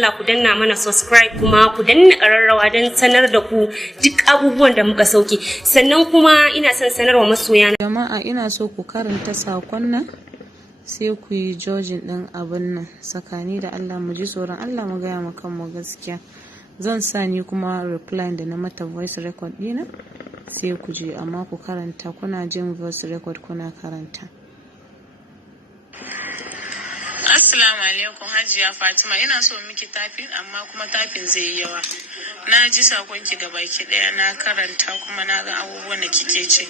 Allah ku danna mana subscribe kuma ku danna ƙararrawa don sanar da ku duk abubuwan da muka sauke. Sannan kuma ina son sanarwa masoya. Jama'a ina so ku karanta sakon nan sai ku yi jojin ɗin abin nan tsakani da Allah, mu ji tsoron Allah mu gaya ma kanmu gaskiya. Zan sa ni kuma reply da na mata voice record ɗina sai ku je, amma ku karanta, kuna jin voice record kuna karanta. Assalamu alaikum Hajiya Fatima, ina so miki tafin amma kuma tafin zai yi yawa. Na ji sakonki gabaki daya na karanta kuma na ga abubuwan da kike ce.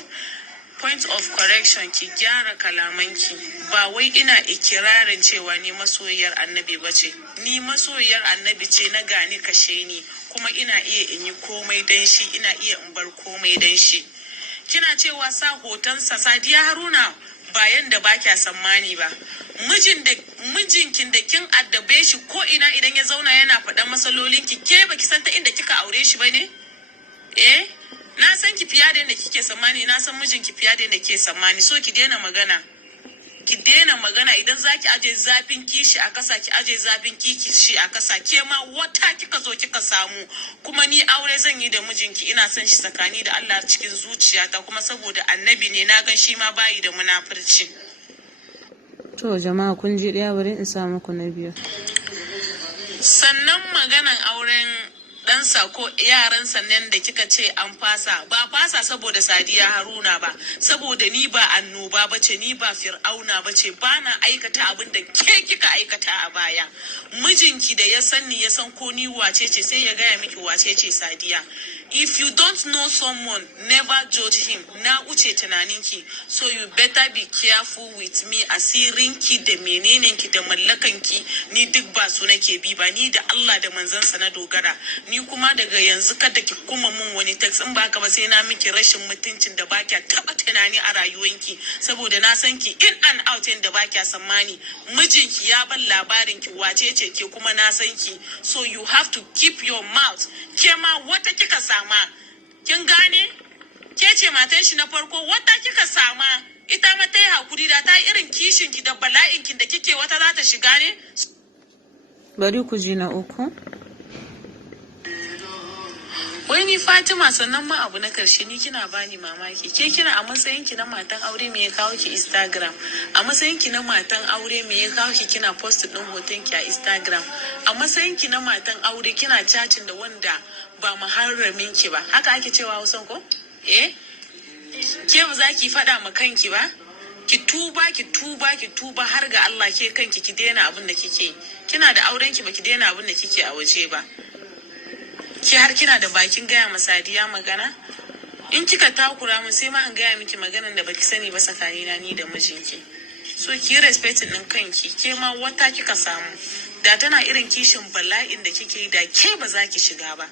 Point of correction, ki gyara kalamanki. Ba wai ina ikirarin cewa ni masoyiyar annabi bace. Ni masoyiyar annabi ce na gani kashe ni, kuma ina iya in yi komai dan shi, ina iya in bar komai dan shi. Kina cewa sa hotonsa Sadiya Haruna bayan da ba kya sammani ba. Mijinkin da kin addabe shi ko ina idan ya zauna yana faɗan matsalolinki, ke baki san ta inda kika aure shi bane? Na san ki fiya da yadda kike sammani, na san mijinki fiya da yadda kike sammani. So ki daina magana. Ki daina magana, idan zaki aje zafin kishi a kasa, ki aje zafin kishi a kasa. Ke ma wata kika zo kika samu, kuma ni aure zan yi da mijinki, ina son shi tsakani da Allah cikin zuciyata, kuma saboda annabi ne na gan shi ma bayi da munafurci. To jama'a kun ji ɗaya, bari in sa muku na biyu. Sannan maganan auren ɗansa ko yaran sannan da kika ce an fasa, ba fasa saboda Sadiya Haruna ba, saboda ni ba annoba bace, ni ba fir'auna bace, ba na aikata abin da ke kika aikata a baya. Mijinki da ya san ni ya san ko ni wace ce sai ya gaya miki wace ce Sadiya. If you don't know someone, never judge him. Na wuce tunaninki, so you better be careful with me. Asirinki da menenenki da mallakanki ni duk ba su nake bi ba, ni da Allah da manzansa na dogara. Ni kuma daga yanzu kada ki kuma mun wani text, in baka ba sai na miki rashin mutuncin da baki taba tunani a rayuwanki, saboda na san ki in and out da baki sammani. Mijinki ya ban labarin ki wace ce ke, kuma na san ki, so you have to keep your mouth. Ke ma wata kika sama, kin gane? Ke ce matan shi na farko, wata kika sama, ita ma ta yi hakuri da ta irin kishin ki da bala'in ki da kike, wata za ta shiga ne? Bari ku ji na uku. Wai ni Fatima, sannan ma abu na karshe, ni kina bani mamaki. Ke kina a matsayin ki na matan aure, me ya kawo ki Instagram? A matsayin ki na matan aure, me ya kawo ki kina post din hoton ki a Instagram? A matsayin ki na matan aure, kina chatting da wanda ba muharramin ki ba. Haka ake cewa Hausan ko? Ke ba za ki faɗa ma kanki ba? Ki tuba har ga Allah, ke kanki ki daina abin da kike. Kina da auren ki, ba ki daina abin da kike a waje ba. Ki har kina da bakin gaya ma Sadiya magana? In kika takura mu sai ma an gaya miki maganan da baki sani ba tsakanina ni da mijinki. So ki respect din kanki, ke ma wata kika samu. Da tana irin kishin bala'in da kike yi, da ke ba za ki shiga ba.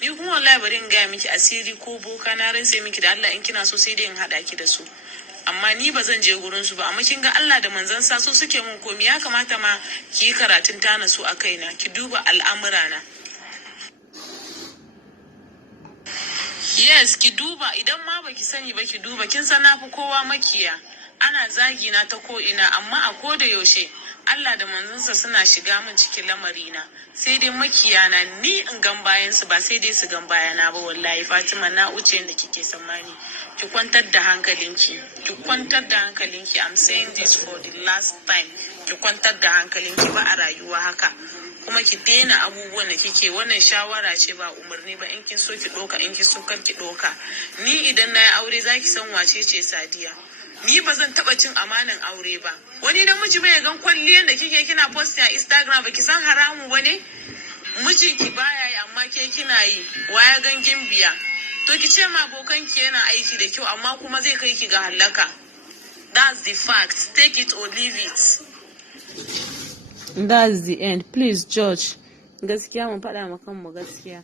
Ni kuma wallahi bari in gaya miki asiri ko boka, na rantse miki da Allah in kina so sai dai in hada ki da su. Amma ni ba zan je gurin su ba, amma kin ga Allah da manzon sa so suke mun komi. Ya kamata ma ki yi karatun tana su a kaina, ki duba al'amurana. Yes, ki duba, idan ma baki sani ba ki duba, kin san na fi kowa makiya. Ana zagi na ta ko ina, amma a ko da yaushe Allah da manzonsa suna shiga min cikin lamarina. Sai dai makiyana ni in gan bayan su, ba sai dai su gan bayana ba. Wallahi Fatima, na wuce da kike tsammani. Ki kwantar da hankalinki. Ki kwantar da hankalinki. I'm saying this for the last time. Ki kwantar da hankalinki, ba a rayuwa haka. Kuma ki daina abubuwan da kike. Wannan shawara ce ba umarni ba. In kin so ki doka, in kin so kar ki doka. Ni idan na yi aure zaki san wace ce Sadiya. Ni ba zan taba cin amanan aure ba. Wani namiji bai gan kwalliyan da kike kina post a Instagram, ba ki san haramu bane? Mijinki baya yi amma ke kina yi. Waya gan gimbiya. To ki ce ma abokanki yana aiki da kyau, amma kuma zai kai ki ga halaka. That's the fact. Take it or leave it. That's the end. Please, George. Gaskiya mu faɗa ma kanmu gaskiya.